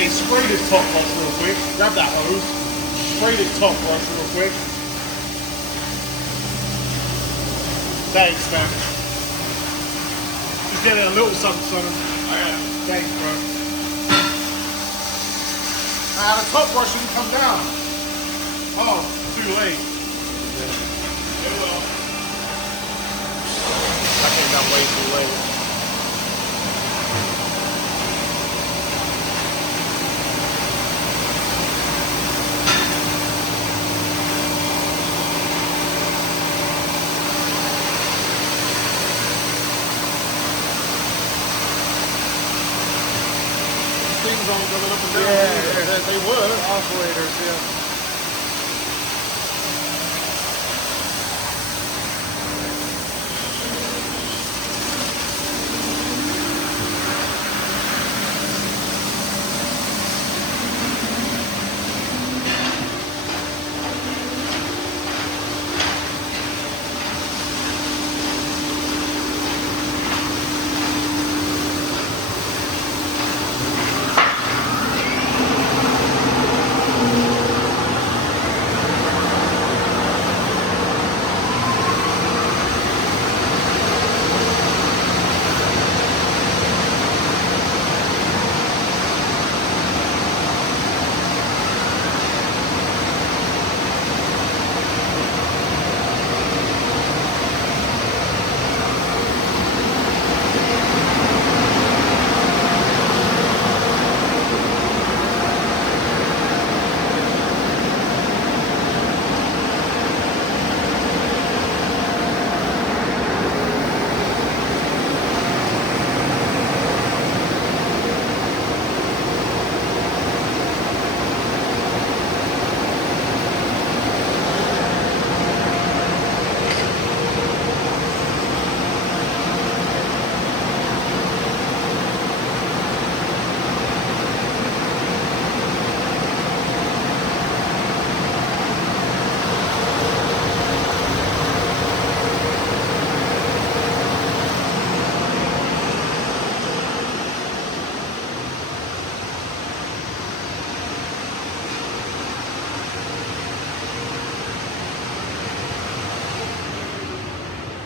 Hey, spray this top brush real quick. Grab that hose. Spray this top brush real quick. Thanks, man. Just getting a little something, son. Thanks, bro. The top brush didn't come down. Oh, too late. It will. I came down way too late. Things aren't going up and down. Yeah, they were. Oscillators, yeah.